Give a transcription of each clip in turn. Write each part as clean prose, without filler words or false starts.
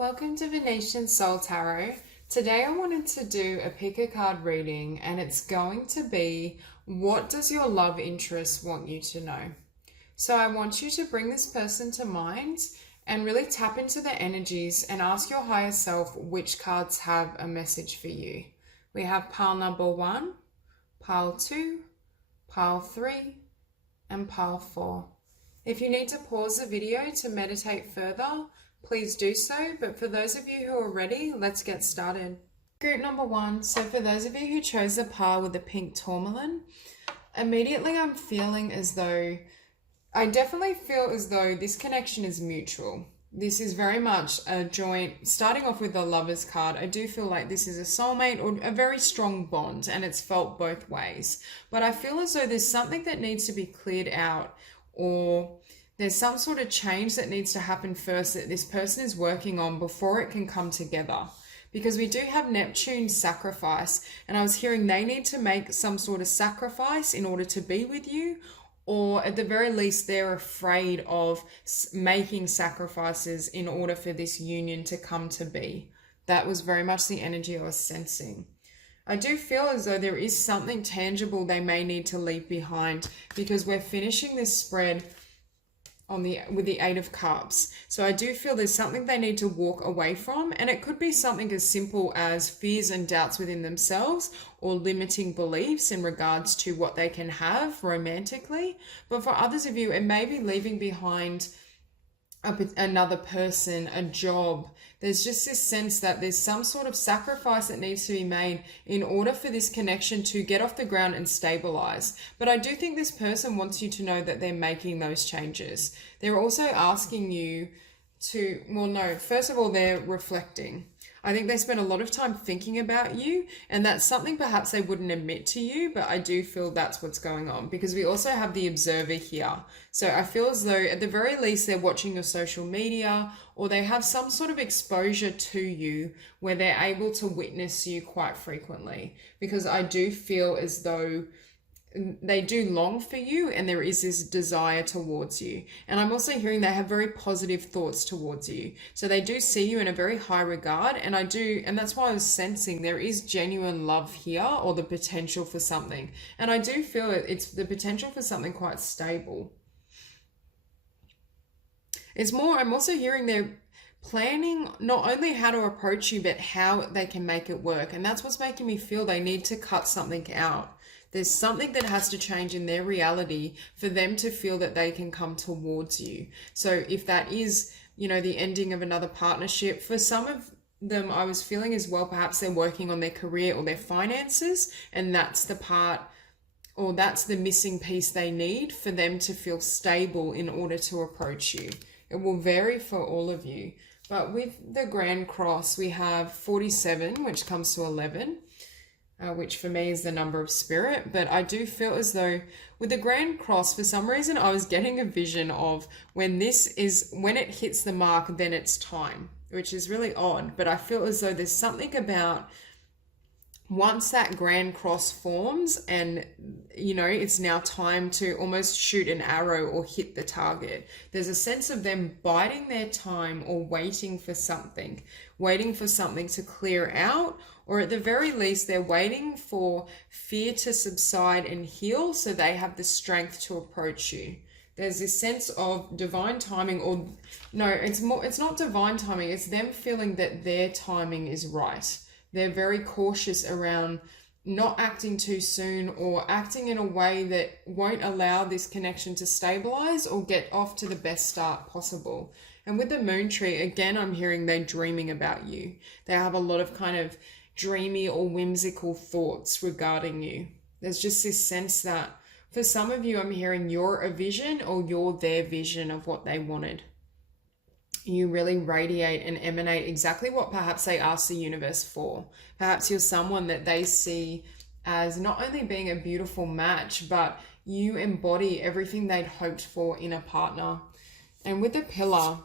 Welcome to Venusian Soul Tarot. Today I wanted to do a pick a card reading, and it's going to be, what does your love interest want you to know? So I want you to bring this person to mind and really tap into the energies and ask your higher self which cards have a message for you. We have pile number 1, pile 2, pile 3, and pile 4. If you need to pause the video to meditate further, please do so, but for those of you who are ready, let's get started. Group number 1, so for those of you who chose the pile with the pink tourmaline, immediately I'm feeling as though, I definitely feel as though this connection is mutual. This is very much a joint, starting off with the Lover's card, I do feel like this is a soulmate or a very strong bond, and it's felt both ways. But I feel as though there's something that needs to be cleared out, or there's some sort of change that needs to happen first that this person is working on before it can come together. Because we do have Neptune's sacrifice, and I was hearing they need to make some sort of sacrifice in order to be with you, or at the very least they're afraid of making sacrifices in order for this union to come to be. That was very much the energy I was sensing. I do feel as though there is something tangible they may need to leave behind, because we're finishing this spread with the 8 of Cups. So I do feel there's something they need to walk away from, and it could be something as simple as fears and doubts within themselves or limiting beliefs in regards to what they can have romantically. But for others of you, it may be leaving behind another person, a job. There's just this sense that there's some sort of sacrifice that needs to be made in order for this connection to get off the ground and stabilize. But I do think this person wants you to know that they're making those changes. They're also asking you to, well, no, first of all, they're reflecting. I think they spend a lot of time thinking about you, and that's something perhaps they wouldn't admit to you, but I do feel that's what's going on, because we also have the observer here. So I feel as though at the very least they're watching your social media, or they have some sort of exposure to you where they're able to witness you quite frequently, because I do feel as though they do long for you and there is this desire towards you. And I'm also hearing they have very positive thoughts towards you. So they do see you in a very high regard, and that's why I was sensing there is genuine love here, or the potential for something. And I do feel it's the potential for something quite stable. I'm also hearing they're planning not only how to approach you, but how they can make it work. And that's what's making me feel they need to cut something out. There's something that has to change in their reality for them to feel that they can come towards you. So if that is, the ending of another partnership, for some of them, I was feeling as well, perhaps they're working on their career or their finances, and that's the part, or that's the missing piece they need for them to feel stable in order to approach you. It will vary for all of you. But with the Grand Cross, we have 47, which comes to 11. Which for me is the number of spirit. But I do feel as though with the Grand Cross, for some reason, I was getting a vision of when it hits the mark, then it's time, which is really odd. But I feel as though there's something about once that Grand Cross forms and, it's now time to almost shoot an arrow or hit the target. There's a sense of them biding their time or waiting for something to clear out, or at the very least, they're waiting for fear to subside and heal so they have the strength to approach you. There's this sense of divine timing, or no, it's not divine timing. It's them feeling that their timing is right. They're very cautious around not acting too soon or acting in a way that won't allow this connection to stabilize or get off to the best start possible. And with the moon tree, again, I'm hearing they're dreaming about you. They have a lot of kind of dreamy or whimsical thoughts regarding you. There's just this sense that for some of you, I'm hearing you're a vision or you're their vision of what they wanted. You really radiate and emanate exactly what perhaps they asked the universe for. Perhaps you're someone that they see as not only being a beautiful match, but you embody everything they'd hoped for in a partner. And with the pillar,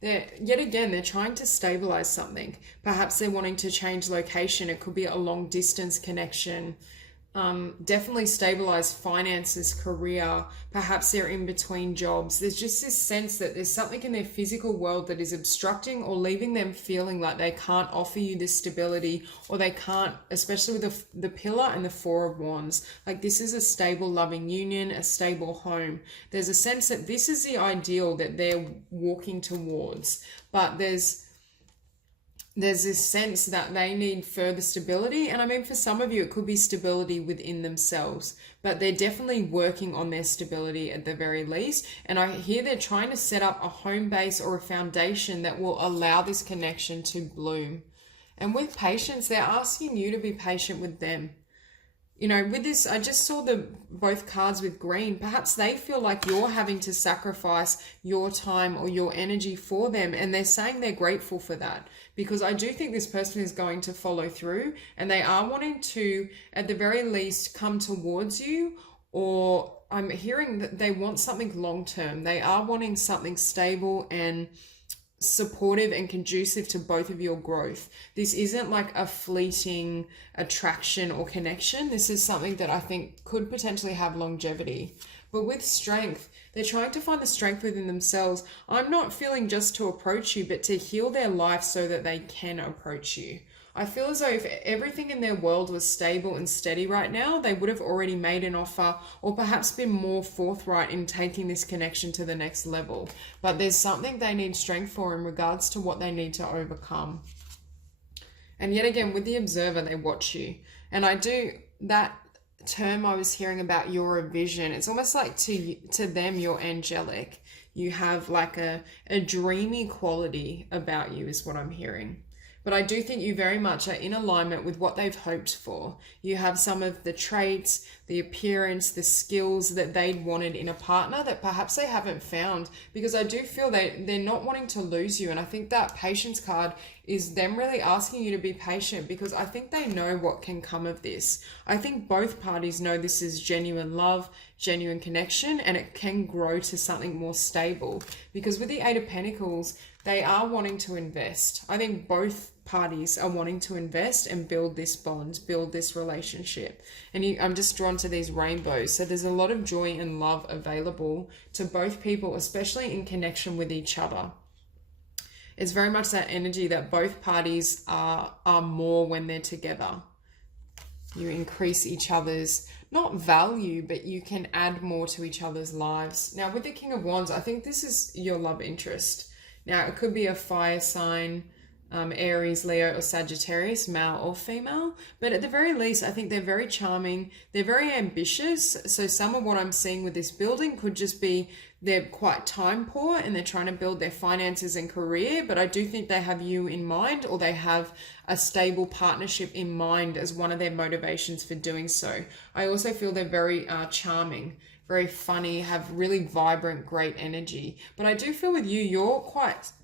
they're trying to stabilize something. Perhaps they're wanting to change location. It could be a long distance connection. definitely stabilize finances, career. Perhaps they're in between jobs. There's just this sense that there's something in their physical world that is obstructing or leaving them feeling like they can't offer you this stability, or they can't, especially with the pillar and the Four of Wands. Like, this is a stable, loving union, a stable home. There's a sense that this is the ideal that they're walking towards, but there's this sense that they need further stability. And I mean, for some of you, it could be stability within themselves, but they're definitely working on their stability at the very least. And I hear they're trying to set up a home base or a foundation that will allow this connection to bloom. And with patience, they're asking you to be patient with them. You know, with this, I just saw both cards with green. Perhaps they feel like you're having to sacrifice your time or your energy for them, and they're saying they're grateful for that, because I do think this person is going to follow through, and they are wanting to, at the very least, come towards you, or I'm hearing that they want something long term. They are wanting something stable and supportive and conducive to both of your growth. This isn't like a fleeting attraction or connection. This is something that I think could potentially have longevity. But with strength, they're trying to find the strength within themselves. I'm not feeling just to approach you, but to heal their life so that they can approach you. I feel as though if everything in their world was stable and steady right now, they would have already made an offer, or perhaps been more forthright in taking this connection to the next level. But there's something they need strength for in regards to what they need to overcome. And yet again, with the observer, they watch you. And I do, that term I was hearing about, you're a vision. It's almost like to them, you're angelic. You have like a dreamy quality about you is what I'm hearing. But I do think you very much are in alignment with what they've hoped for. You have some of the traits, the appearance, the skills that they'd wanted in a partner that perhaps they haven't found, because I do feel they're not wanting to lose you. And I think that patience card is them really asking you to be patient, because I think they know what can come of this. I think both parties know this is genuine love, genuine connection, and it can grow to something more stable. Because with the Eight of Pentacles, they are wanting to invest. I think both parties are wanting to invest and build this bond, build this relationship. And I'm just drawn to these rainbows. So there's a lot of joy and love available to both people, especially in connection with each other. It's very much that energy that both parties are more when they're together. You increase each other's, not value, but you can add more to each other's lives. Now, with the King of Wands, I think this is your love interest. Now, it could be a fire sign, Aries, Leo, or Sagittarius, male or female. But at the very least, I think they're very charming. They're very ambitious. So some of what I'm seeing with this building could just be they're quite time poor and they're trying to build their finances and career. But I do think they have you in mind, or they have a stable partnership in mind as one of their motivations for doing so. I also feel they're very charming, very funny, have really vibrant, great energy. But I do feel with you,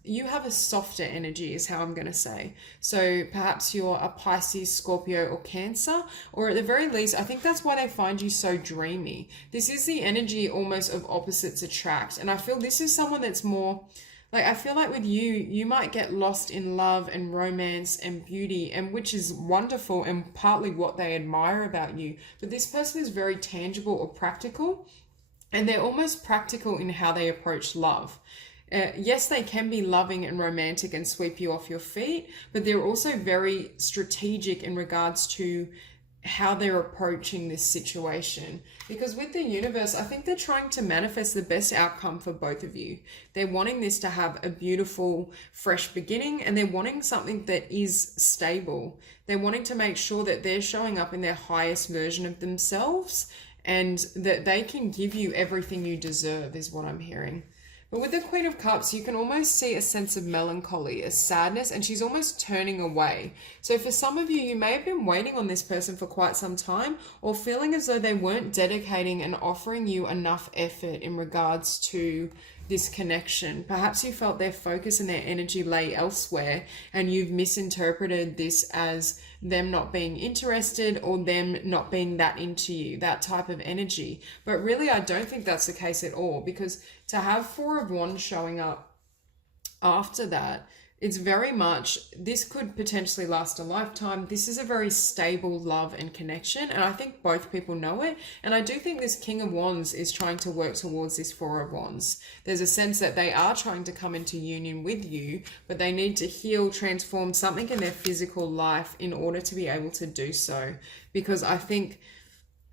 you have a softer energy is how I'm going to say. So perhaps you're a Pisces, Scorpio, or Cancer, or at the very least, I think that's why they find you so dreamy. This is the energy almost of opposites attract. And I feel this is someone that's more, like, I feel like with you, you might get lost in love and romance and beauty, and which is wonderful and partly what they admire about you. But this person is very tangible or practical, and they're almost practical in how they approach love. Yes, they can be loving and romantic and sweep you off your feet, but they're also very strategic in regards to how they're approaching this situation. Because with the universe, I think they're trying to manifest the best outcome for both of you. They're wanting this to have a beautiful, fresh beginning, and they're wanting something that is stable. They're wanting to make sure that they're showing up in their highest version of themselves, and that they can give you everything you deserve is what I'm hearing. But with the Queen of Cups, you can almost see a sense of melancholy, a sadness, and she's almost turning away. So for some of you, you may have been waiting on this person for quite some time, or feeling as though they weren't dedicating and offering you enough effort in regards to this connection. Perhaps you felt their focus and their energy lay elsewhere, and you've misinterpreted this as them not being interested, or them not being that into you, that type of energy. But really, I don't think that's the case at all, because to have Four of Wands showing up after that, It's very much, this could potentially last a lifetime. This is a very stable love and connection, and I think both people know it. And I do think this King of Wands is trying to work towards this Four of Wands. There's a sense that they are trying to come into union with you, but they need to heal, transform something in their physical life in order to be able to do so. Because I think,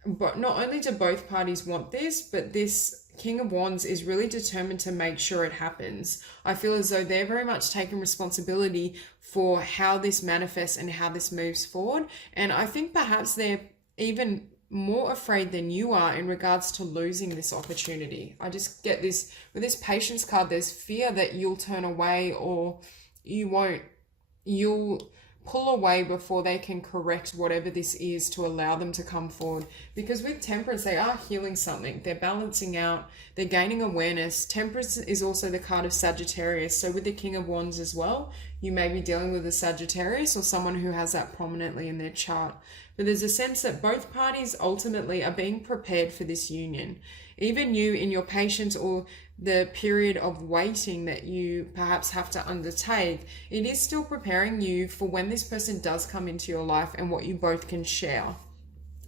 but not only do both parties want this, but this King of Wands is really determined to make sure it happens. I feel as though they're very much taking responsibility for how this manifests and how this moves forward. And I think perhaps they're even more afraid than you are in regards to losing this opportunity. I just get this, with this Patience card, there's fear that you'll turn away or you won't. You'll pull away before they can correct whatever this is to allow them to come forward. Because with Temperance, they are healing something. They're balancing out. They're gaining awareness. Temperance is also the card of Sagittarius. So with the King of Wands as well, you may be dealing with a Sagittarius or someone who has that prominently in their chart. But there's a sense that both parties ultimately are being prepared for this union. Even you in your patience or the period of waiting that you perhaps have to undertake, it is still preparing you for when this person does come into your life and what you both can share,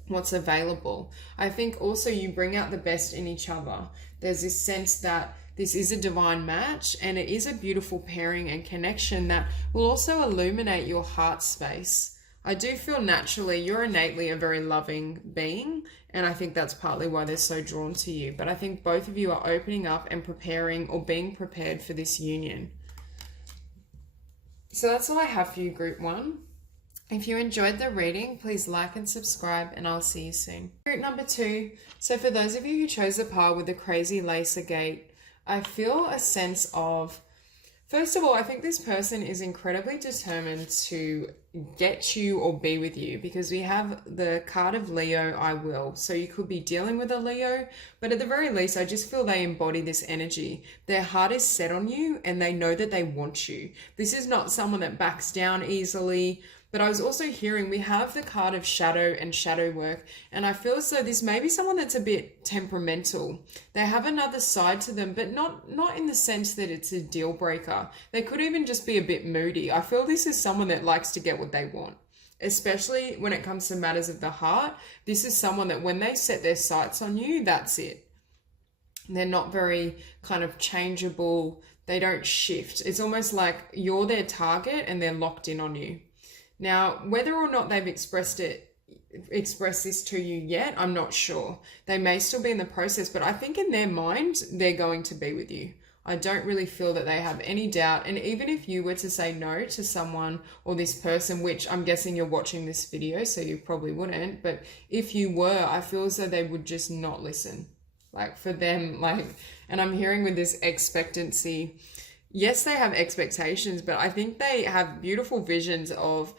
what's available. I think also you bring out the best in each other. There's this sense that this is a divine match and it is a beautiful pairing and connection that will also illuminate your heart space. I do feel naturally you're innately a very loving being, and I think that's partly why they're so drawn to you. But I think both of you are opening up and preparing or being prepared for this union. So that's all I have for you, Group 1. If you enjoyed the reading, please like and subscribe, and I'll see you soon. Group number 2. So for those of you who chose the pile with the crazy lace agate, I feel a sense of, first of all, I think this person is incredibly determined to get you or be with you, because we have the card of Leo, I will. So you could be dealing with a Leo, but at the very least, I just feel they embody this energy. Their heart is set on you and they know that they want you. This is not someone that backs down easily. But I was also hearing we have the card of shadow and shadow work, and I feel as though this may be someone that's a bit temperamental. They have another side to them, but not in the sense that it's a deal breaker. They could even just be a bit moody. I feel this is someone that likes to get what they want, especially when it comes to matters of the heart. This is someone that when they set their sights on you, that's it. They're not very kind of changeable. They don't shift. It's almost like you're their target and they're locked in on you. Now, whether or not they've expressed this to you yet, I'm not sure. They may still be in the process, but I think in their mind, they're going to be with you. I don't really feel that they have any doubt. And even if you were to say no to someone or this person, which I'm guessing you're watching this video, so you probably wouldn't, but if you were, I feel as though they would just not listen. Like for them, and I'm hearing with this expectancy, yes, they have expectations, but I think they have beautiful visions of,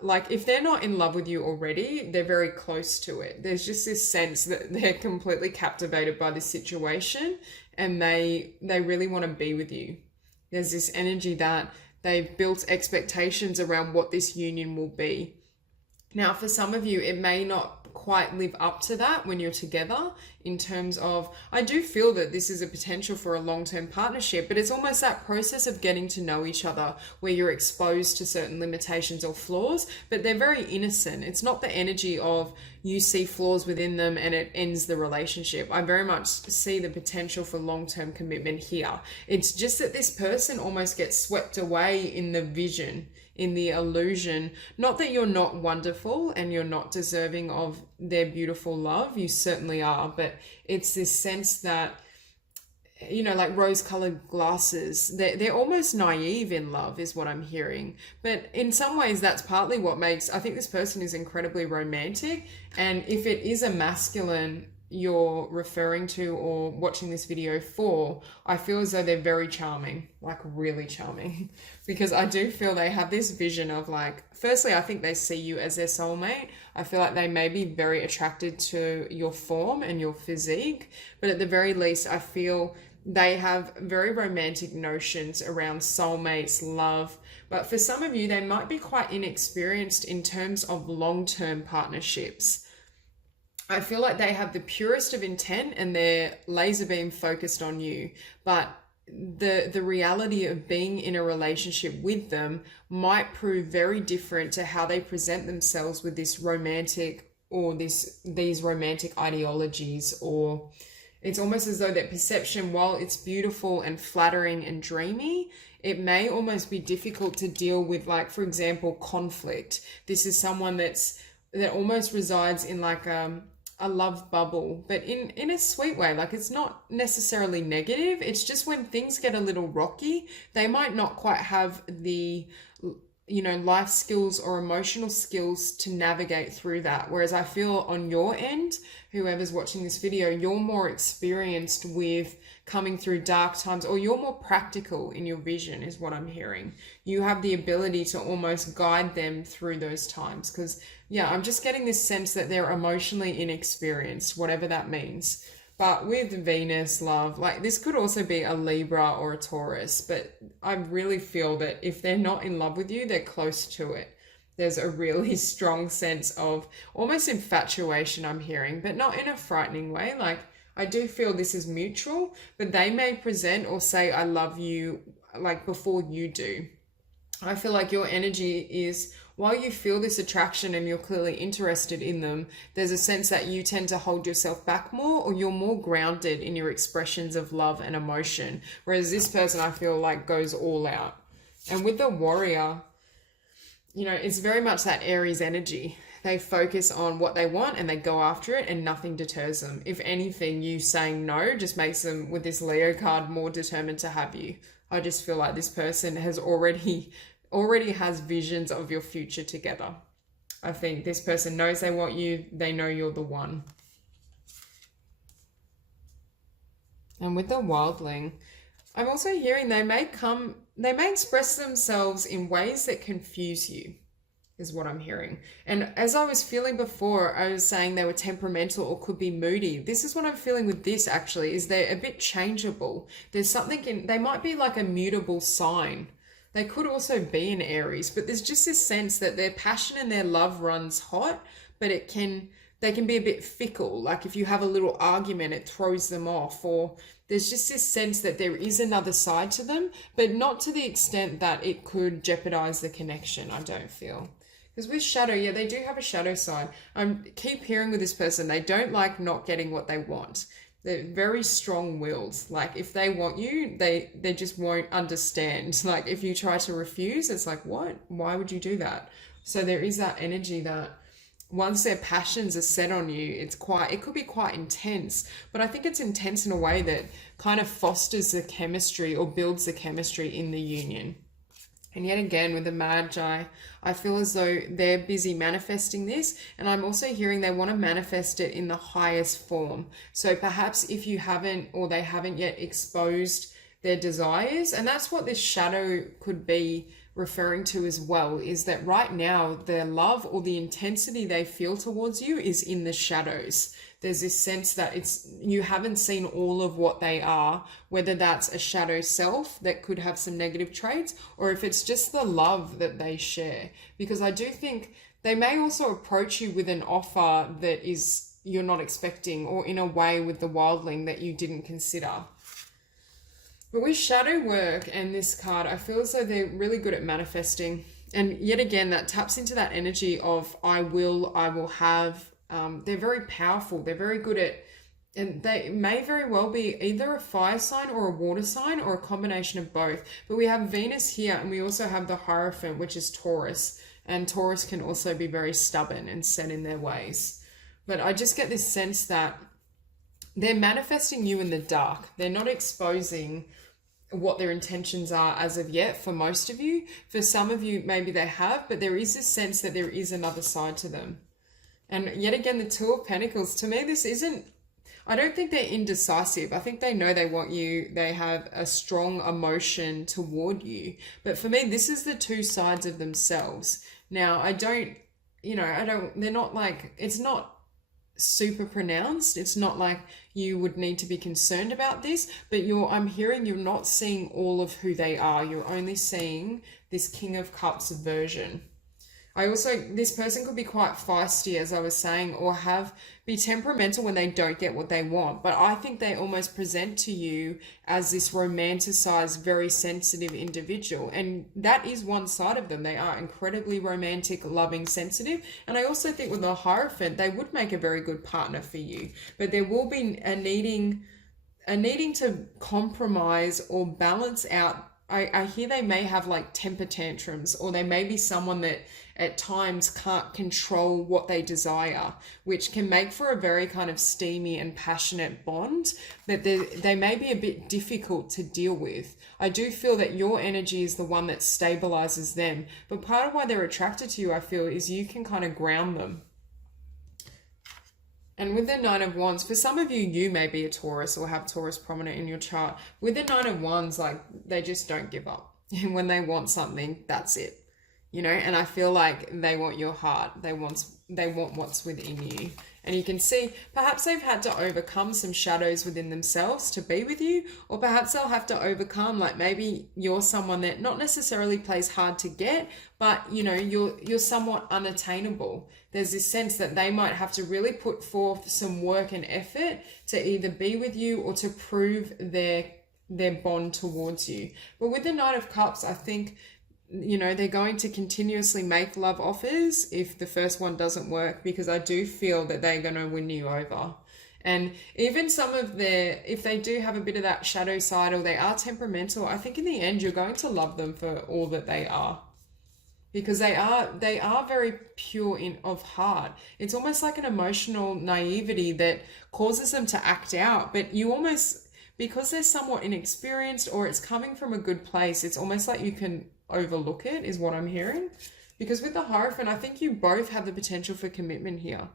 like, if they're not in love with you already, they're very close to it. There's just this sense that they're completely captivated by this situation and they really want to be with you. There's this energy that they've built expectations around what this union will be. Now, for some of you, it may not quite live up to that when you're together, in terms of, I do feel that this is a potential for a long-term partnership, but it's almost that process of getting to know each other where you're exposed to certain limitations or flaws, but they're very innocent. It's not the energy of you see flaws within them and it ends the relationship. I very much see the potential for long-term commitment here. It's just that this person almost gets swept away in the vision, in the illusion. Not that you're not wonderful and you're not deserving of their beautiful love. You certainly are, but it's this sense that, you know, like rose-colored glasses, they're almost naive in love is what I'm hearing. But in some ways, that's partly what makes, I think this person is incredibly romantic. And if it is a masculine you're referring to or watching this video for, I feel as though they're very charming, like really charming, because I do feel they have this vision of, like, firstly, I think they see you as their soulmate. I feel like they may be very attracted to your form and your physique, but at the very least, I feel they have very romantic notions around soulmates, love. But for some of you, they might be quite inexperienced in terms of long-term partnerships. I feel like they have the purest of intent and they're laser beam focused on you, but the reality of being in a relationship with them might prove very different to how they present themselves with this romantic or these romantic ideologies. Or it's almost as though that perception, while it's beautiful and flattering and dreamy, it may almost be difficult to deal with, like, for example, conflict. This is someone that almost resides in like a love bubble, but in a sweet way. Like, it's not necessarily negative. It's just when things get a little rocky, they might not quite have the, life skills or emotional skills to navigate through that. Whereas I feel on your end, whoever's watching this video, you're more experienced with coming through dark times, or you're more practical in your vision, is what I'm hearing. You have the ability to almost guide them through those times. Because, yeah, I'm just getting this sense that they're emotionally inexperienced, whatever that means. But with Venus, love, like, this could also be a Libra or a Taurus, but I really feel that if they're not in love with you, they're close to it. There's a really strong sense of almost infatuation I'm hearing, but not in a frightening way. Like, I do feel this is mutual, but they may present or say, I love you, like, before you do. I feel like your energy is, while you feel this attraction and you're clearly interested in them, there's a sense that you tend to hold yourself back more, or you're more grounded in your expressions of love and emotion. Whereas this person, I feel like, goes all out. And with the Warrior, it's very much that Aries energy. They focus on what they want and they go after it, and nothing deters them. If anything, you saying no just makes them, with this Leo card, more determined to have you. I just feel like this person has already has visions of your future together. I think this person knows they want you. They know you're the one. And with the Wildling, I'm also hearing they may express themselves in ways that confuse you, is what I'm hearing. And as I was feeling before, I was saying they were temperamental or could be moody. This is what I'm feeling with this, actually, is they're a bit changeable. There's something they might be like a mutable sign. They could also be an Aries, but there's just this sense that their passion and their love runs hot, but they can be a bit fickle. Like, if you have a little argument, it throws them off. Or there's just this sense that there is another side to them, but not to the extent that it could jeopardize the connection, I don't feel. Because with shadow, yeah, they do have a shadow side. I keep hearing with this person, they don't like not getting what they want. They're very strong-willed. Like, if they want you, they just won't understand. Like, if you try to refuse, it's like, what? Why would you do that? So there is that energy that once their passions are set on you, it could be quite intense. But I think it's intense in a way that kind of fosters the chemistry or builds the chemistry in the union. And yet again, with the Magi, I feel as though they're busy manifesting this. And I'm also hearing they want to manifest it in the highest form. So perhaps if you haven't, or they haven't yet exposed their desires, and that's what this shadow could be referring to as well, is that right now their love or the intensity they feel towards you is in the shadows. There's this sense that you haven't seen all of what they are, whether that's a shadow self that could have some negative traits, or if it's just the love that they share. Because I do think they may also approach you with an offer that is you're not expecting, or in a way with the Wildling that you didn't consider. But with shadow work and this card, I feel as though they're really good at manifesting. And yet again, that taps into that energy of I will have. They're very powerful. They're very good at, and they may very well be either a fire sign or a water sign, or a combination of both. But we have Venus here, and we also have the Hierophant, which is Taurus. And Taurus can also be very stubborn and set in their ways. But I just get this sense that they're manifesting you in the dark. They're not exposing what their intentions are as of yet for most of you. For some of you, maybe they have, but there is this sense that there is another side to them. And yet again, the Two of Pentacles, to me, I don't think they're indecisive. I think they know they want you. They have a strong emotion toward you. But for me, this is the two sides of themselves. Now, they're not like, it's not super pronounced. It's not like you would need to be concerned about this, but I'm hearing you're not seeing all of who they are. You're only seeing this King of Cups version. This person could be quite feisty, as I was saying, or be temperamental when they don't get what they want. But I think they almost present to you as this romanticized, very sensitive individual. And that is one side of them. They are incredibly romantic, loving, sensitive. And I also think with the Hierophant, they would make a very good partner for you. But there will be a needing to compromise or balance out. I hear they may have like temper tantrums, or they may be someone that at times can't control what they desire, which can make for a very kind of steamy and passionate bond that they may be a bit difficult to deal with. I do feel that your energy is the one that stabilizes them, but part of why they're attracted to you, I feel, is you can kind of ground them. And with the Nine of Wands, for some of you, you may be a Taurus or have Taurus prominent in your chart. With the Nine of Wands, like, they just don't give up. And when they want something, that's it. You know, and I feel like they want your heart. They want what's within you. And you can see, perhaps they've had to overcome some shadows within themselves to be with you, or perhaps they'll have to overcome, like maybe you're someone that not necessarily plays hard to get, but you know, you're somewhat unattainable. There's this sense that they might have to really put forth some work and effort to either be with you or to prove their bond towards you. But with the Knight of Cups, I think, you know, they're going to continuously make love offers if the first one doesn't work, because I do feel that they're going to win you over. And even if they do have a bit of that shadow side, or they are temperamental, I think in the end you're going to love them for all that they are, because they are very pure of heart. It's almost like an emotional naivety that causes them to act out, but you almost, because they're somewhat inexperienced or it's coming from a good place, it's almost like you can overlook it, is what I'm hearing. Because with the Hierophant, I think you both have the potential for commitment here.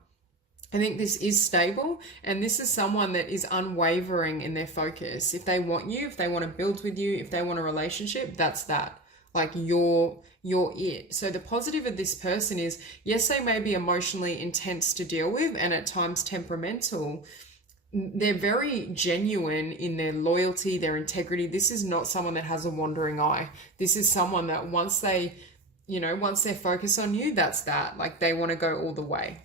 I think this is stable, and this is someone that is unwavering in their focus. If they want you, if they want to build with you, if they want a relationship, that's that. Like you're it. So the positive of this person is, yes, they may be emotionally intense to deal with and at times temperamental. They're very genuine in their loyalty, their integrity. This is not someone that has a wandering eye. This is someone that once they're focused on you, that's that. Like they want to go all the way.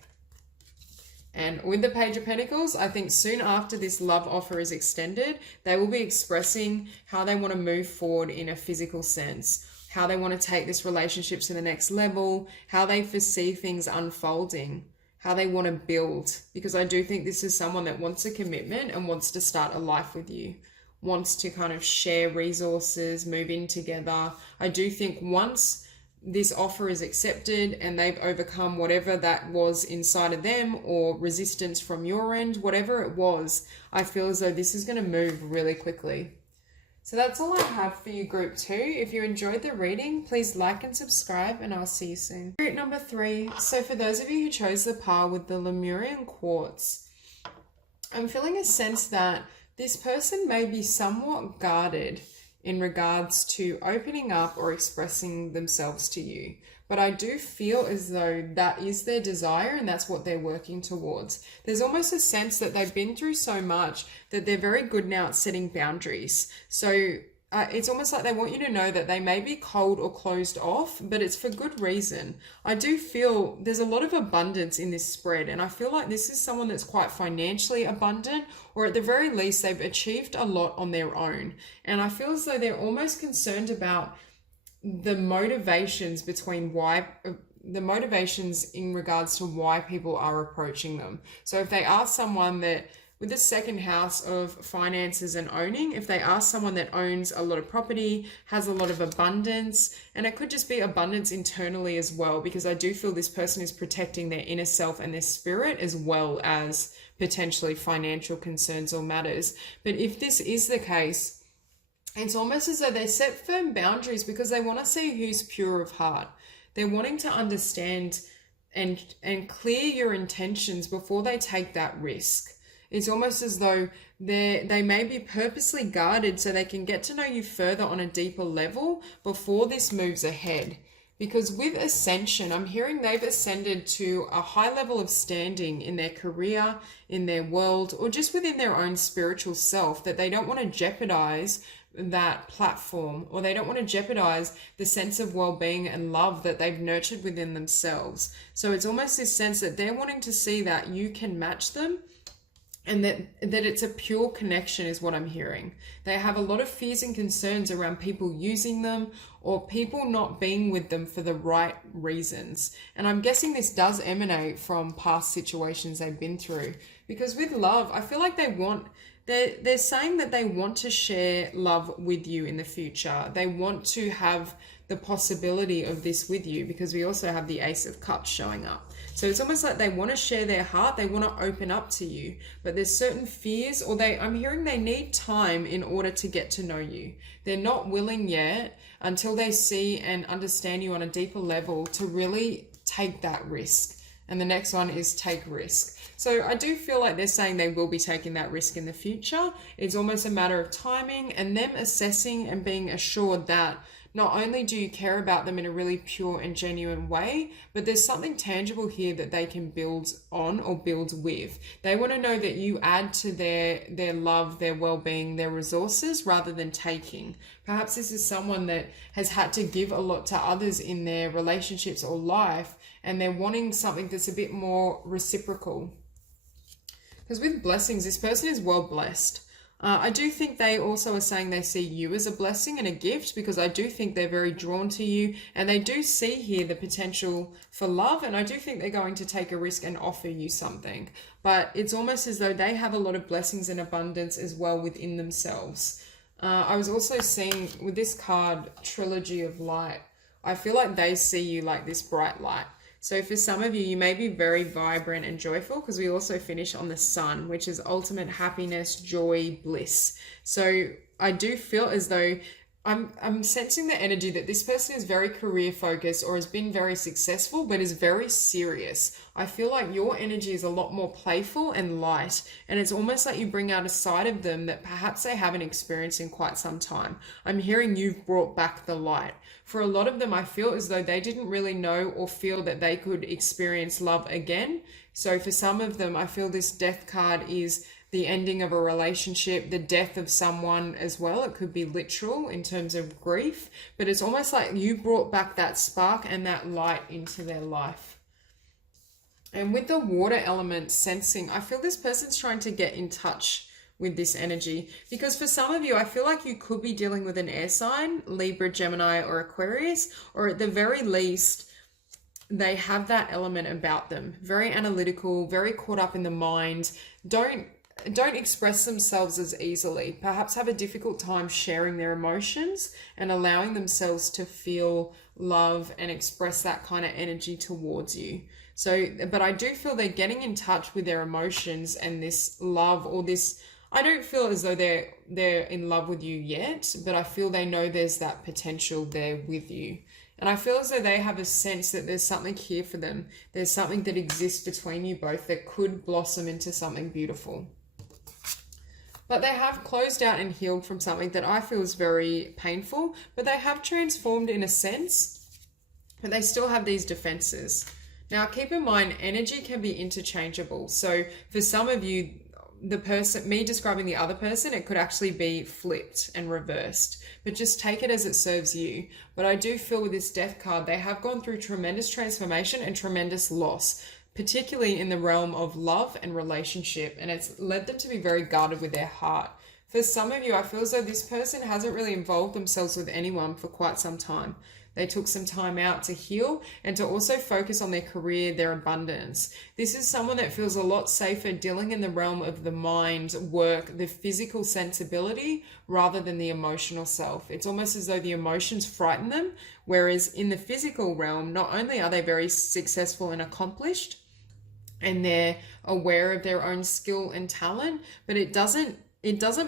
And with the Page of Pentacles, I think soon after this love offer is extended, they will be expressing how they want to move forward in a physical sense, how they want to take this relationship to the next level, how they foresee things unfolding, how they want to build. Because I do think this is someone that wants a commitment and wants to start a life with you, wants to kind of share resources, move in together. I do think once this offer is accepted and they've overcome whatever that was inside of them, or resistance from your end, whatever it was, I feel as though this is going to move really quickly. So that's all I have for you, Group 2. If you enjoyed the reading, please like and subscribe, and I'll see you soon. Group number 3. So for those of you who chose the pile with the Lemurian Quartz, I'm feeling a sense that this person may be somewhat guarded in regards to opening up or expressing themselves to you. But I do feel as though that is their desire and that's what they're working towards. There's almost a sense that they've been through so much that they're very good now at setting boundaries. So it's almost like they want you to know that they may be cold or closed off, but it's for good reason. I do feel there's a lot of abundance in this spread, and I feel like this is someone that's quite financially abundant, or at the very least they've achieved a lot on their own. And I feel as though they're almost concerned about the motivations in regards to why people are approaching them. So if they are someone that, with the second house of finances and owning, if they are someone that owns a lot of property, has a lot of abundance, and it could just be abundance internally as well, because I do feel this person is protecting their inner self and their spirit as well as potentially financial concerns or matters. But if this is the case, it's almost as though they set firm boundaries because they want to see who's pure of heart. They're wanting to understand and clear your intentions before they take that risk. It's almost as though they may be purposely guarded so they can get to know you further on a deeper level before this moves ahead. Because with ascension, I'm hearing they've ascended to a high level of standing in their career, in their world, or just within their own spiritual self that they don't want to jeopardize that platform, or they don't want to jeopardize the sense of well-being and love that they've nurtured within themselves. So it's almost this sense that they're wanting to see that you can match them, and that it's a pure connection is what I'm hearing. They have a lot of fears and concerns around people using them or people not being with them for the right reasons. And I'm guessing this does emanate from past situations they've been through. Because with love, I feel like they're saying that they want to share love with you in the future. They want to have the possibility of this with you, because we also have the Ace of Cups showing up. So it's almost like they want to share their heart, they want to open up to you, but there's certain fears, or I'm hearing they need time in order to get to know you. They're not willing yet until they see and understand you on a deeper level to really take that risk. And the next one is take risk. So I do feel like they're saying they will be taking that risk in the future. It's almost a matter of timing and them assessing and being assured that not only do you care about them in a really pure and genuine way, but there's something tangible here that they can build on or build with. They want to know that you add to their love, their well-being, their resources, rather than taking. Perhaps this is someone that has had to give a lot to others in their relationships or life, and they're wanting something that's a bit more reciprocal. Because with blessings, this person is well blessed. I do think they also are saying they see you as a blessing and a gift, because I do think they're very drawn to you, and they do see here the potential for love, and I do think they're going to take a risk and offer you something. But it's almost as though they have a lot of blessings and abundance as well within themselves. I was also seeing with this card, Trilogy of Light, I feel like they see you like this bright light. So for some of you, you may be very vibrant and joyful, because we also finish on the sun, which is ultimate happiness, joy, bliss. So I do feel as though I'm sensing the energy that this person is very career focused or has been very successful, but is very serious. I feel like your energy is a lot more playful and light, and it's almost like you bring out a side of them that perhaps they haven't experienced in quite some time. I'm hearing you've brought back the light. For a lot of them, I feel as though they didn't really know or feel that they could experience love again. So for some of them, I feel this Death card is the ending of a relationship, the death of someone as well. It could be literal in terms of grief, but it's almost like you brought back that spark and that light into their life. And with the water element sensing, I feel this person's trying to get in touch with this energy, because for some of you, I feel like you could be dealing with an air sign, Libra, Gemini, or Aquarius, or at the very least, they have that element about them. Very analytical, very caught up in the mind, don't express themselves as easily, perhaps have a difficult time sharing their emotions and allowing themselves to feel love and express that kind of energy towards you. So, but I do feel they're getting in touch with their emotions and this love, or this, I don't feel as though they're in love with you yet, but I feel they know there's that potential there with you. And I feel as though they have a sense that there's something here for them. There's something that exists between you both that could blossom into something beautiful. But they have closed out and healed from something that I feel is very painful, but they have transformed in a sense, but they still have these defenses. Now, keep in mind, energy can be interchangeable. So for some of you, the person, me describing the other person, it could actually be flipped and reversed, but just take it as it serves you. But I do feel with this Death card, they have gone through tremendous transformation and tremendous loss, particularly in the realm of love and relationship, and it's led them to be very guarded with their heart. For some of you, I feel as though this person hasn't really involved themselves with anyone for quite some time. They took some time out to heal and to also focus on their career, their abundance. This is someone that feels a lot safer dealing in the realm of the mind, work, the physical sensibility, rather than the emotional self. It's almost as though the emotions frighten them, whereas in the physical realm, not only are they very successful and accomplished, and they're aware of their own skill and talent, but it doesn't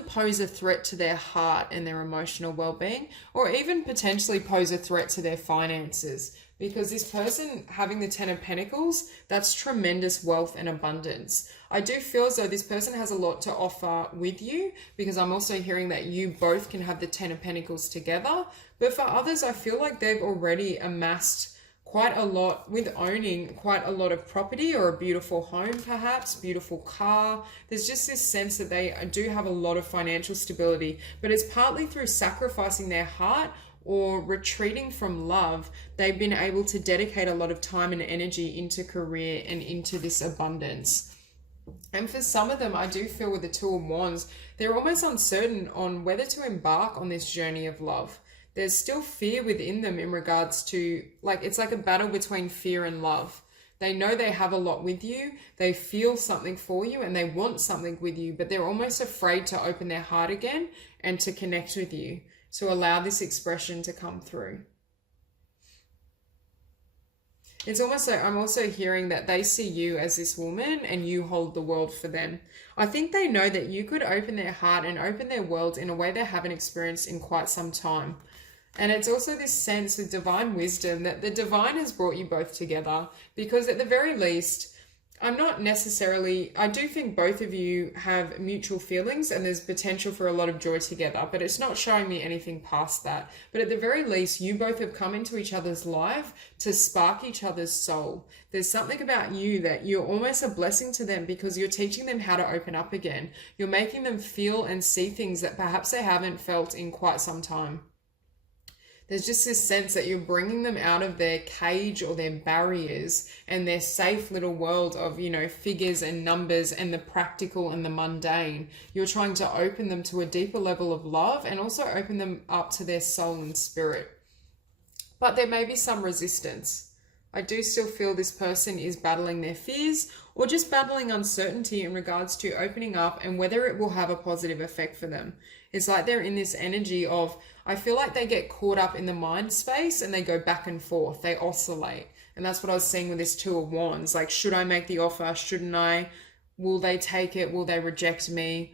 pose a threat to their heart and their emotional well-being, or even potentially pose a threat to their finances, because this person having the 10 of Pentacles, that's tremendous wealth and abundance. I do feel as though this person has a lot to offer with you, because I'm also hearing that you both can have the 10 of Pentacles together. But for others, I feel like they've already amassed quite a lot, with owning quite a lot of property or a beautiful home, perhaps, beautiful car. There's just this sense that they do have a lot of financial stability, but it's partly through sacrificing their heart or retreating from love. They've been able to dedicate a lot of time and energy into career and into this abundance. And for some of them, I do feel with the Two of Wands, they're almost uncertain on whether to embark on this journey of love. There's still fear within them in regards to, like, it's like a battle between fear and love. They know they have a lot with you, they feel something for you, and they want something with you, but they're almost afraid to open their heart again and to connect with you, to allow this expression to come through. It's almost like I'm also hearing that they see you as this woman and you hold the world for them. I think they know that you could open their heart and open their world in a way they haven't experienced in quite some time. And it's also this sense of divine wisdom that the divine has brought you both together, because at the very least, I do think both of you have mutual feelings and there's potential for a lot of joy together, but it's not showing me anything past that. But at the very least, you both have come into each other's life to spark each other's soul. There's something about you that you're almost a blessing to them because you're teaching them how to open up again. You're making them feel and see things that perhaps they haven't felt in quite some time. There's just this sense that you're bringing them out of their cage or their barriers and their safe little world of, figures and numbers and the practical and the mundane. You're trying to open them to a deeper level of love and also open them up to their soul and spirit. But there may be some resistance. I do still feel this person is battling their fears or just battling uncertainty in regards to opening up and whether it will have a positive effect for them. It's like they're in this energy of, I feel like they get caught up in the mind space and they go back and forth, they oscillate. And that's what I was seeing with this Two of Wands. Like, should I make the offer? Shouldn't I? Will they take it? Will they reject me?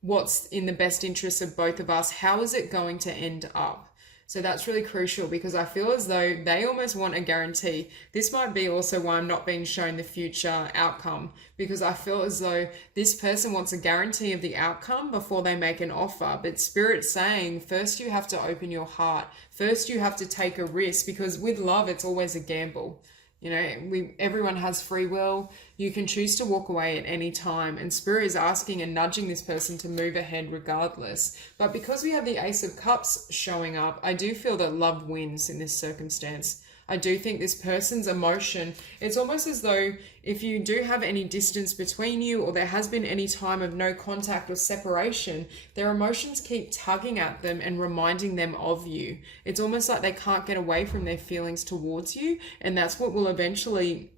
What's in the best interest of both of us? How is it going to end up? So that's really crucial because I feel as though they almost want a guarantee. This might be also why I'm not being shown the future outcome, because I feel as though this person wants a guarantee of the outcome before they make an offer. But Spirit's saying, first you have to open your heart. First you have to take a risk, because with love, it's always a gamble. Everyone has free will. You can choose to walk away at any time, and Spirit is asking and nudging this person to move ahead regardless. But because we have the Ace of Cups showing up, I do feel that love wins in this circumstance. I do think this person's emotion, it's almost as though if you do have any distance between you or there has been any time of no contact or separation, their emotions keep tugging at them and reminding them of you. It's almost like they can't get away from their feelings towards you, and that's what will eventually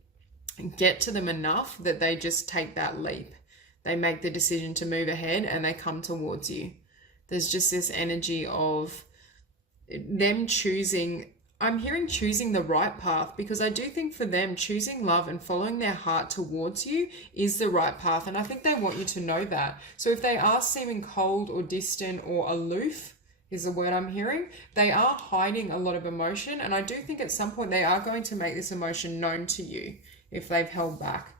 get to them enough that they just take that leap. They make the decision to move ahead and they come towards you. There's just this energy of them choosing, I'm hearing choosing the right path, because I do think for them, choosing love and following their heart towards you is the right path. And I think they want you to know that. So if they are seeming cold or distant or aloof, is the word I'm hearing, they are hiding a lot of emotion. And I do think at some point they are going to make this emotion known to you if they've held back.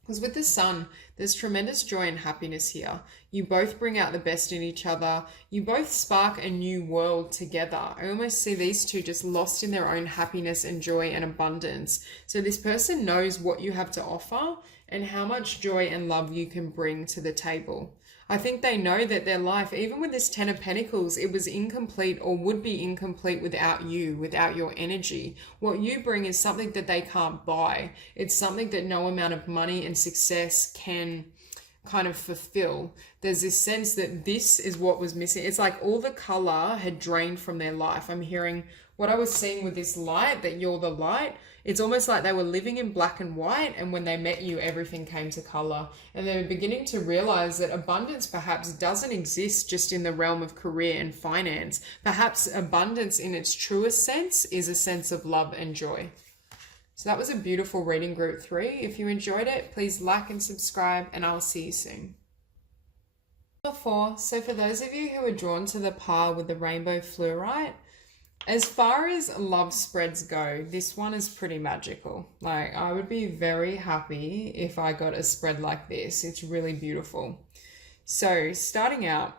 Because with the Sun, there's tremendous joy and happiness here. You both bring out the best in each other. You both spark a new world together. I almost see these two just lost in their own happiness and joy and abundance. So this person knows what you have to offer and how much joy and love you can bring to the table. I think they know that their life, even with this 10 of Pentacles, it was incomplete or would be incomplete without you, without your energy. What you bring is something that they can't buy. It's something that no amount of money and success can kind of fulfill. There's this sense that this is what was missing. It's like all the color had drained from their life. I'm hearing what I was seeing with this light, that you're the light. It's almost like they were living in black and white, and when they met you, everything came to color. And they were beginning to realize that abundance perhaps doesn't exist just in the realm of career and finance. Perhaps abundance in its truest sense is a sense of love and joy. So that was a beautiful reading, Group 3. If you enjoyed it, please like and subscribe, and I'll see you soon. Number 4. So for those of you who are drawn to the par with the rainbow fluorite, as far as love spreads go, this one is pretty magical. Like, I would be very happy if I got a spread like this. It's really beautiful. So starting out,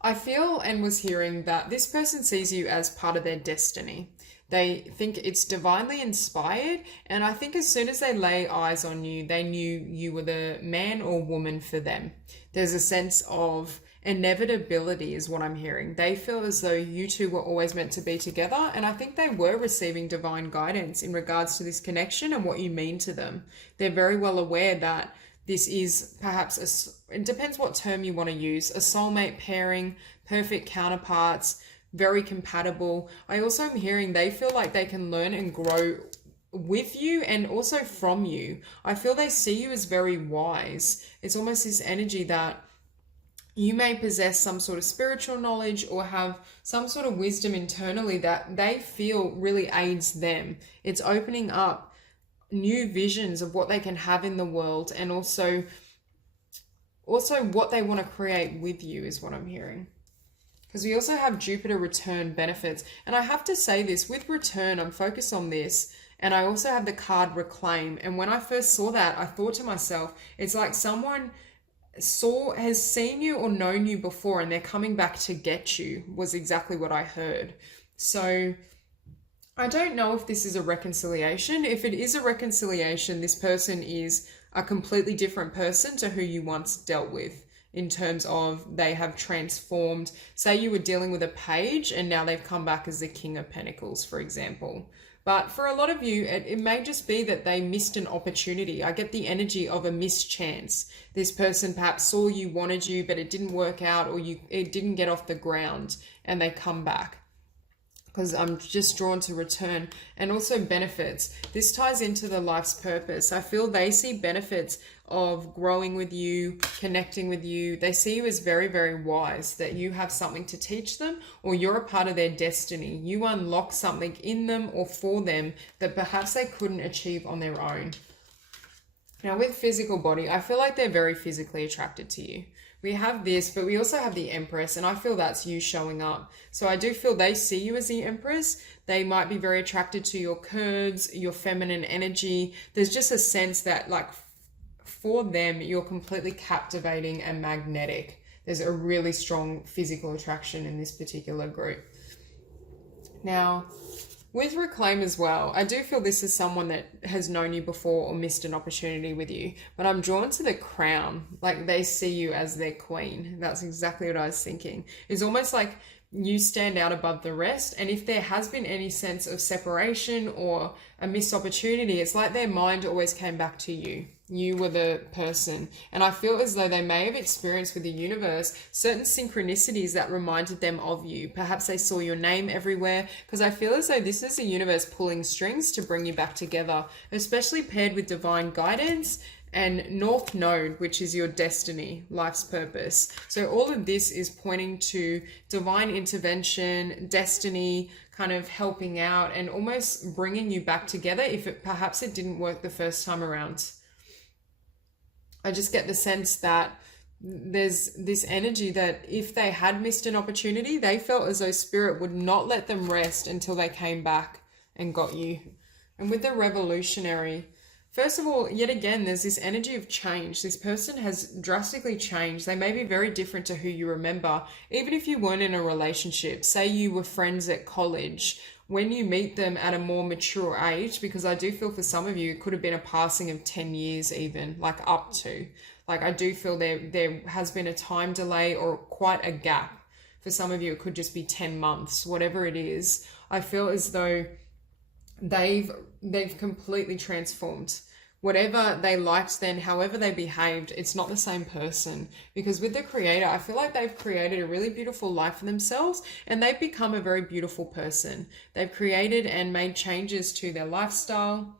I feel and was hearing that this person sees you as part of their destiny. They think it's divinely inspired. And I think as soon as they lay eyes on you, they knew you were the man or woman for them. There's a sense of inevitability is what I'm hearing. They feel as though you two were always meant to be together. And I think they were receiving divine guidance in regards to this connection and what you mean to them. They're very well aware that this is perhaps, it depends what term you want to use, a soulmate pairing, perfect counterparts, very compatible. I also am hearing they feel like they can learn and grow with you and also from you. I feel they see you as very wise. It's almost this energy that you may possess some sort of spiritual knowledge or have some sort of wisdom internally that they feel really aids them. It's opening up new visions of what they can have in the world, and also what they want to create with you is what I'm hearing. Because we also have Jupiter return benefits. And I have to say this, with return, I'm focused on this. And I also have the card reclaim. And when I first saw that, I thought to myself, it's like someone has seen you or known you before and they're coming back to get you, was exactly what I heard. So I don't know if this is a reconciliation. If it is a reconciliation, this person is a completely different person to who you once dealt with, in terms of they have transformed. Say you were dealing with a page and now they've come back as the King of Pentacles, for example. But for a lot of you, it may just be that they missed an opportunity. I get the energy of a mischance. This person perhaps saw you, wanted you, but it didn't work out, or it didn't get off the ground, and they come back. Because I'm just drawn to return. And also benefits. This ties into the life's purpose. I feel they see benefits of growing with you, connecting with you. They see you as very, very wise, that you have something to teach them, or you're a part of their destiny. You unlock something in them or for them that perhaps they couldn't achieve on their own. Now with physical body, I feel like they're very physically attracted to you. We have this, but we also have the Empress, and I feel that's you showing up. So I do feel they see you as the Empress. They might be very attracted to your curves, your feminine energy. There's just a sense that, like, for them, you're completely captivating and magnetic. There's a really strong physical attraction in this particular group. Now, with reclaim as well, I do feel this is someone that has known you before or missed an opportunity with you, but I'm drawn to the crown. Like, they see you as their queen. That's exactly what I was thinking. It's almost like you stand out above the rest, and if there has been any sense of separation or a missed opportunity, it's like their mind always came back to you. You were the person. And I feel as though they may have experienced with the universe certain synchronicities that reminded them of you. Perhaps they saw your name everywhere, because I feel as though this is the universe pulling strings to bring you back together, especially paired with divine guidance and North Node, which is your destiny, life's purpose. So all of this is pointing to divine intervention, destiny, kind of helping out and almost bringing you back together if perhaps it didn't work the first time around. I just get the sense that there's this energy that if they had missed an opportunity, they felt as though Spirit would not let them rest until they came back and got you. And with the Revolutionary, first of all, yet again, there's this energy of change. This person has drastically changed. They may be very different to who you remember. Even if you weren't in a relationship, say you were friends at college, when you meet them at a more mature age, because I do feel for some of you, it could have been a passing of 10 years even, like up to. Like, I do feel there has been a time delay or quite a gap. For some of you, it could just be 10 months, whatever it is. I feel as though they've completely transformed. Whatever they liked then, however they behaved, it's not the same person. Because with the Creator, I feel like they've created a really beautiful life for themselves, and they've become a very beautiful person. They've created and made changes to their lifestyle,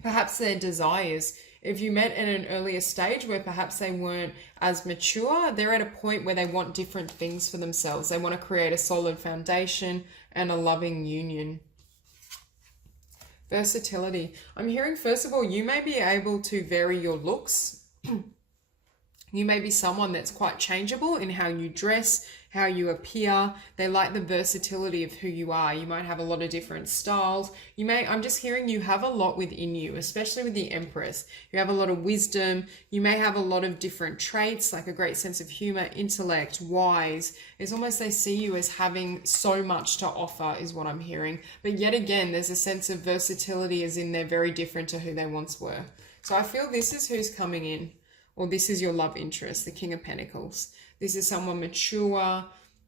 perhaps their desires. If you met at an earlier stage where perhaps they weren't as mature, they're at a point where they want different things for themselves. They want to create a solid foundation and a loving union. Versatility. I'm hearing, first of all, you may be able to vary your looks. You may be someone that's quite changeable in how you dress, how you appear. They like the versatility of who you are. You might have a lot of different styles. I'm just hearing you have a lot within you, especially with the Empress. You have a lot of wisdom. You may have a lot of different traits, like a great sense of humor, intellect, wise. It's almost they see you as having so much to offer is what I'm hearing. But yet again, there's a sense of versatility as in they're very different to who they once were. So I feel this is who's coming in. Or this is your love interest, the King of Pentacles. This is someone mature,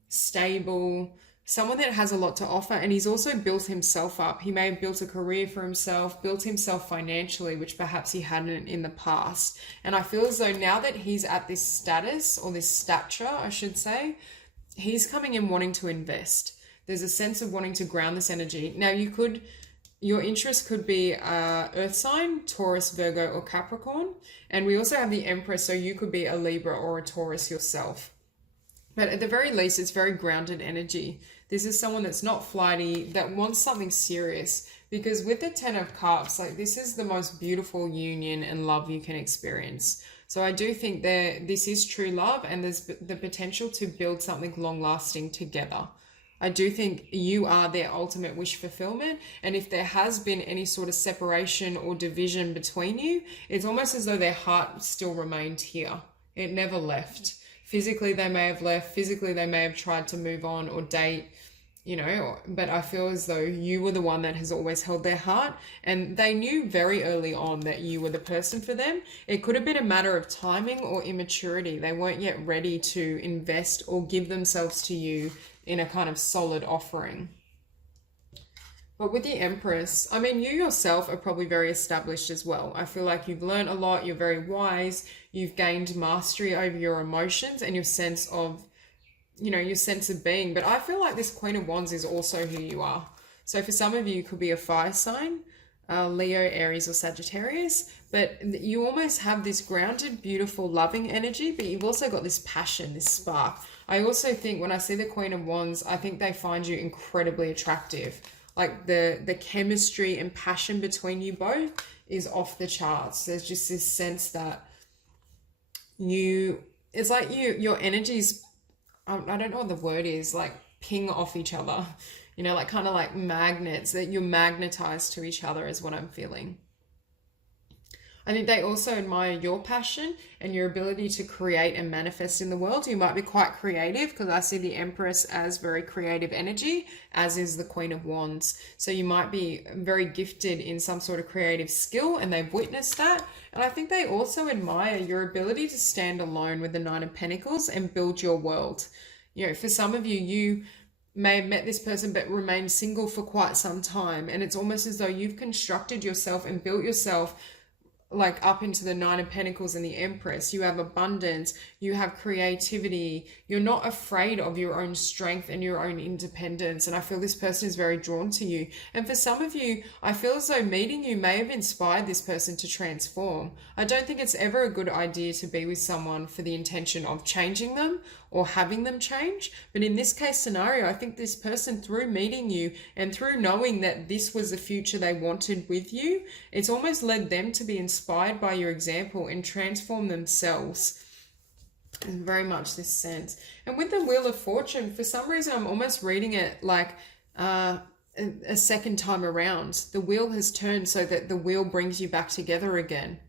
stable, someone that has a lot to offer. And he's also built himself up. He may have built a career for himself, built himself financially, which perhaps he hadn't in the past. And I feel as though now that he's at this status, or this stature, I should say, he's coming in wanting to invest. There's a sense of wanting to ground this energy. Now your interest could be Earth sign, Taurus, Virgo, or Capricorn. And we also have the Empress, so you could be a Libra or a Taurus yourself. But at the very least, it's very grounded energy. This is someone that's not flighty, that wants something serious. Because with the Ten of Cups, like this is the most beautiful union and love you can experience. So I do think this is true love, and there's the potential to build something long-lasting together. I do think you are their ultimate wish fulfillment. And if there has been any sort of separation or division between you, it's almost as though their heart still remained here. It never left. Physically, they may have left. Physically, they may have tried to move on or date, but I feel as though you were the one that has always held their heart. And they knew very early on that you were the person for them. It could have been a matter of timing or immaturity. They weren't yet ready to invest or give themselves to you in a kind of solid offering. But with the Empress, I mean, you yourself are probably very established as well. I feel like you've learned a lot, you're very wise, you've gained mastery over your emotions and your sense of, your sense of being. But I feel like this Queen of Wands is also who you are. So for some of you, it could be a fire sign, Leo, Aries, or Sagittarius. But you almost have this grounded, beautiful, loving energy, but you've also got this passion, this spark. I also think when I see the Queen of Wands, I think they find you incredibly attractive. Like the chemistry and passion between you both is off the charts. There's just this sense that it's like your energies, I don't know what the word is, like ping off each other, like kind of like magnets, that you're magnetized to each other is what I'm feeling. I think they also admire your passion and your ability to create and manifest in the world. You might be quite creative, because I see the Empress as very creative energy, as is the Queen of Wands. So you might be very gifted in some sort of creative skill, and they've witnessed that. And I think they also admire your ability to stand alone with the Nine of Pentacles and build your world. For some of you, you may have met this person but remained single for quite some time. And it's almost as though you've constructed yourself and built yourself like up into the Nine of Pentacles and the Empress. You have abundance, you have creativity, you're not afraid of your own strength and your own independence. And I feel this person is very drawn to you. And for some of you, I feel as though meeting you may have inspired this person to transform. I don't think it's ever a good idea to be with someone for the intention of changing them or having them change. But in this case scenario, I think this person, through meeting you and through knowing that this was the future they wanted with you, it's almost led them to be inspired by your example and transform themselves. In very much this sense. And with the Wheel of Fortune, for some reason, I'm almost reading it like a second time around. The wheel has turned so that the wheel brings you back together again.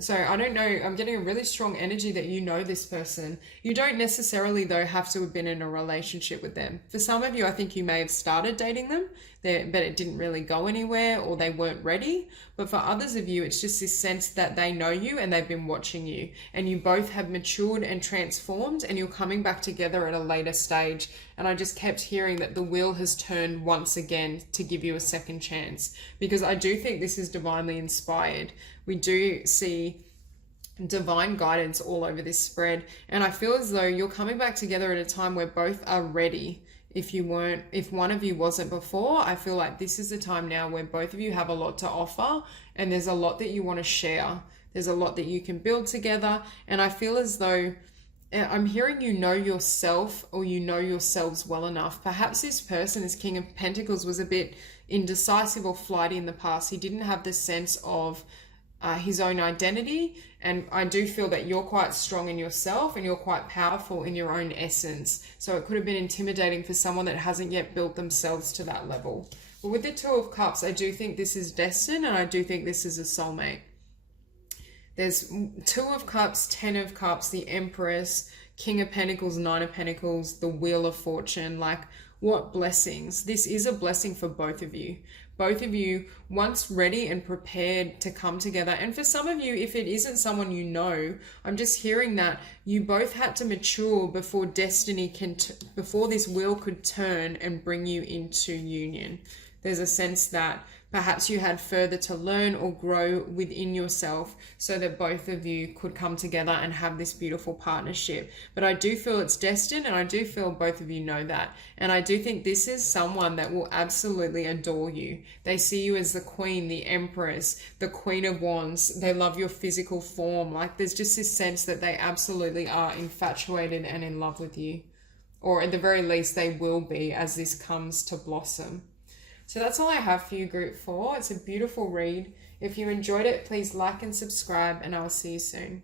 So I don't know, I'm getting a really strong energy that you know this person. You don't necessarily, though, have to have been in a relationship with them. For some of you, I think you may have started dating them, but it didn't really go anywhere, or they weren't ready. But for others of you, it's just this sense that they know you and they've been watching you, and you both have matured and transformed, and you're coming back together at a later stage. And I just kept hearing that the wheel has turned once again to give you a second chance, because I do think this is divinely inspired. We do see divine guidance all over this spread. And I feel as though you're coming back together at a time where both are ready. If one of you wasn't before, I feel like this is the time now where both of you have a lot to offer, and there's a lot that you want to share. There's a lot that you can build together. And I feel as though I'm hearing you know yourself, or you know yourselves well enough. Perhaps this person, this King of Pentacles, was a bit indecisive or flighty in the past. He didn't have this sense of his own identity. And I do feel that you're quite strong in yourself and you're quite powerful in your own essence. So it could have been intimidating for someone that hasn't yet built themselves to that level. But with the Two of Cups, I do think this is destined, and I do think this is a soulmate. There's Two of Cups, Ten of Cups, the Empress, King of Pentacles, Nine of Pentacles, the Wheel of Fortune. Like, what blessings. This is a blessing for both of you. Both of you once ready and prepared to come together. And for some of you, if it isn't someone you know, I'm just hearing that you both had to mature before destiny before this wheel could turn and bring you into union. There's a sense that perhaps you had further to learn or grow within yourself so that both of you could come together and have this beautiful partnership. But I do feel it's destined, and I do feel both of you know that. And I do think this is someone that will absolutely adore you. They see you as the Queen, the Empress, the Queen of Wands. They love your physical form. Like, there's just this sense that they absolutely are infatuated and in love with you. Or at the very least, they will be as this comes to blossom. So that's all I have for you, Group 4. It's a beautiful read. If you enjoyed it, please like and subscribe, and I'll see you soon.